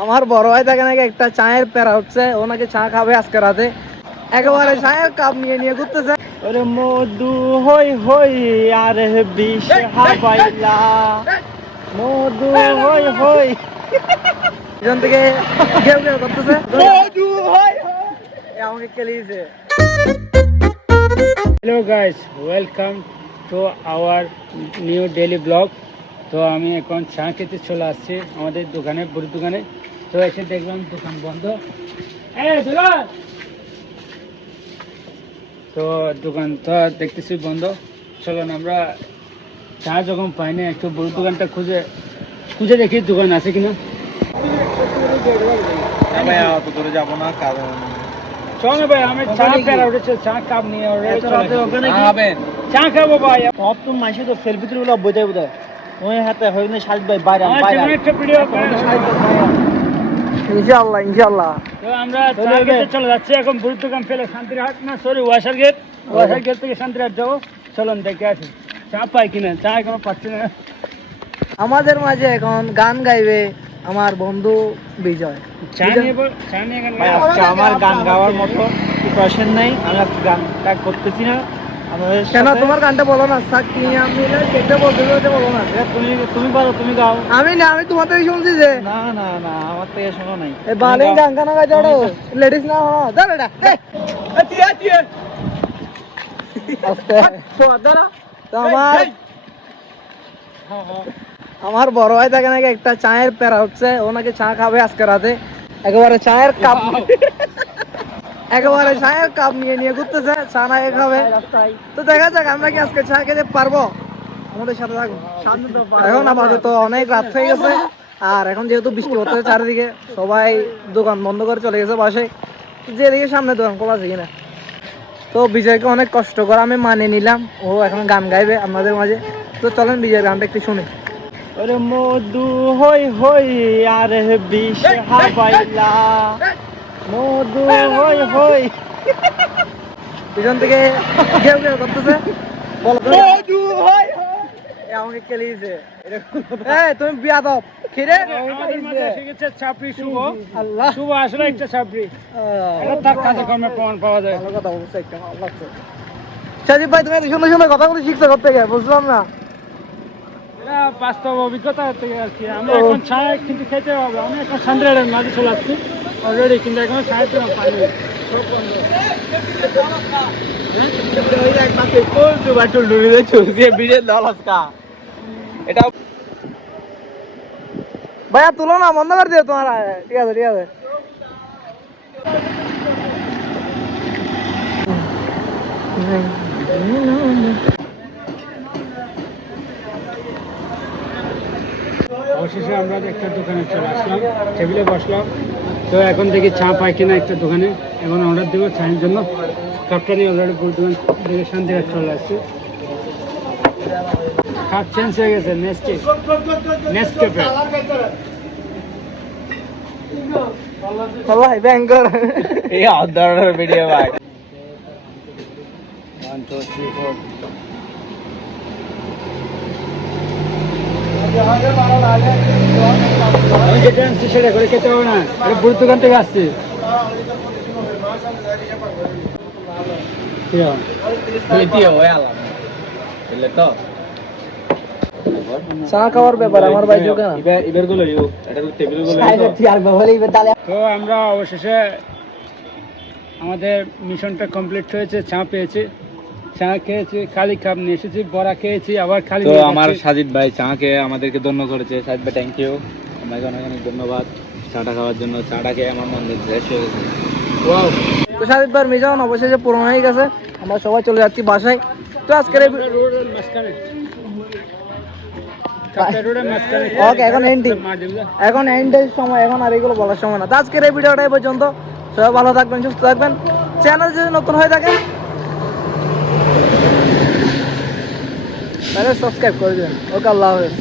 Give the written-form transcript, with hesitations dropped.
আমার বড় ভাই থাকে নাকি একটা চায়ের প্যারা হচ্ছে, ও নাকি চা খাবে আজকে রাতে, একেবারে চায়ের কাপ নিয়ে নিয়ে ঘুরতেছে। ওরে মধু হই হই আর বিষ হাবাইলা, মধু হই হই এখান থেকে ঘেউ ঘেউ করতেছে, মধু হই হই। আমাকে খেলিয়েছে। Hello guys, welcome to our new daily blog. তো আমি এখন চা খেতে চলে আসছি আমাদের দোকানে, বুড়ির দোকানে। তো এসে দেখলাম দোকান বন্ধ। তো দোকান তো দেখতেছি বন্ধ। চলুন আমরা চা যখন পাই না, একটু বুড়ির দোকানটা খুঁজে খুঁজে দেখি দোকান আছে কিনা। অত দূরে যাবো না, কারণ চলো ভাই, আমি চা পেরা উঠেছে, চা কাপ নিয়ে চা খাবো ভাই। সব তো মাসে তো সেলফি তুলে বোঝাই বোধ ওই হাতে হয় না, সাজ ভাই বাইরে একটা ভিডিও ইনশাআল্লাহ ইনশাআল্লাহ। তো আমরা চা খেতে চলে যাচ্ছি এখন বুড়ির দোকান ফেলে শান্তিরহাট, না সরি ওয়াসার গেট। ওয়াসার গেট থেকে শান্তিরহাট যাবো। চলুন দেখে আসি চা পাই কিনা। চা এখনো পাচ্ছি না। আমাদের মাঝে এখন গান গাইবে আমার বন্ধু বিজয়। চা নিয়ে চা নিয়ে গান ভাই, আজকে আমার গান গাওয়ার মতো প্রিপারেশন নেই, আমি আজকে গানটা করতেছি না। আমাদের কেন তোমার গানটা বলো না, সাকি আমি না কেটে বলতে বলো না। তুমি তুমি বলো, তুমি গাও। আমি না, আমি তোমার থেকে শুনছি যে না না না, আমার থেকে শোনো নাই। এই বালিং গান গান গাই যাও লেডিস না হো দাঁড়া দাঁড়া আতিয়া আতিয়া আস্তে তো দাঁড়া। তো আমার বড় ভাই থাকে নাকি একটা চায়ের প্যারা হচ্ছে, ও নাকি চা খাবে আজকে রাতে, একেবারে চায়ের কাপ একেবারে চায়ের কাপ নিয়ে নিয়ে ঘুরতেছে, চা না খাবে। তো দেখা যাক আমরা কি আজকে চা খেতে পারবো। আমাদের সাথে থাকুন। এখন আপাতত অনেক রাত হয়ে গেছে, আর এখন যেহেতু বৃষ্টি হচ্ছে চারিদিকে, সবাই দোকান বন্ধ করে চলে গেছে বাসায়। যেদিকে সামনে দোকান খোলা আছে কিনা। তো বিজয়কে অনেক কষ্ট করে আমি মানে নিলাম, ও এখন গান গাইবে আপনাদের মাঝে। তো চলেন বিজয়ের গানটা একটু শুনি। ওরে মধু হই হই আর বিষ হাবাইলা, মধু হই হই। পিছন থেকে ঘেউ ঘেউ করতেছে, মধু হই হই। আমাকে খেলিয়েছে। তুমি বিয়াদব খিরে। আমাদের মাঝে এসে গেছে ছাপড়ি শুভ। আল্লাহ, শুভ আসলে একটা ছাপড়ি, এটা তার কাজকর্মের প্রমাণ পাওয়া যায়। ভালো কথা বলছো, একটা ভালো লাগছে। সাজিব ভাই, তুমি এত সুন্দর সুন্দর কথাগুলো শিখছো কোথা থেকে, বুঝলাম না। এটা বাস্তব অভিজ্ঞতা থেকে আর কি। আমরা এখন চা কিন্তু খেতে হবে। আমি এখন শান্তিরহাটের মাঝে চলে আসছি অলরেডি, কিন্তু এখন চায়ের পাইনি। সব বন্ধ। ভাইয়া তুলো না, বন্ধ করে দিও তোমার। ঠিক আছে ঠিক আছে। অবশেষে আমরা একটা দোকানে চলে আসলাম, টেবিলে বসলাম। তো এখন দেখি চা পাই কিনা একটা দোকানে। এখন অর্ডার দেবো চায়ের জন্য। কাপটা নিয়ে অলরেডি পুরো দোকান দেখে শান্তিরহাট চলে আসছে। কাপ চেঞ্জ হয়ে গেছে, নেসকেফে। ভাই ব্যাংকর এই আদার ভিডিও ভাই। 1 2 3 4। আমি যেটা আনছি সেটা করে খেতে হবে না, এটা বুড়ির দোকান থেকে আসছে। চা খাওয়ার ব্যাপার আমার ভাই দোকান। তো আমরা অবশেষে আমাদের মিশনটা কমপ্লিট হয়েছে। চা পেয়েছি, চা খেয়েছি, খালি কাপ নিয়ে এসেছি, বড়া খেয়েছি, আবার খালি। তো আমার সাজিদ ভাই চা খেয়ে আমাদেরকে ধন্য করেছে। সাজিদ ভাই থ্যাংক ইউ, আপনাকে অনেক অনেক ধন্যবাদ চাটা খাওয়ার জন্য। চাটা খেয়ে আমার মন ফ্রেশ হয়ে গেছে। তো সাজিদ ভাই মিশন অবশেষে পূরণ হয়ে গেছে, আমরা সবাই চলে যাচ্ছি বাসায়। তো আজকের ওকে, এখন এন্ডিং, এখন এন্ডের সময়, এখন আর এগুলো বলার সময় না। তো আজকের এই ভিডিওটা এই পর্যন্ত। সবাই ভালো থাকবেন, সুস্থ থাকবেন। চ্যানেল যদি নতুন হয়ে থাকেন তাহলে সাবস্ক্রাইব করে দেবেন। ওকে, আল্লাহ হাফেজ।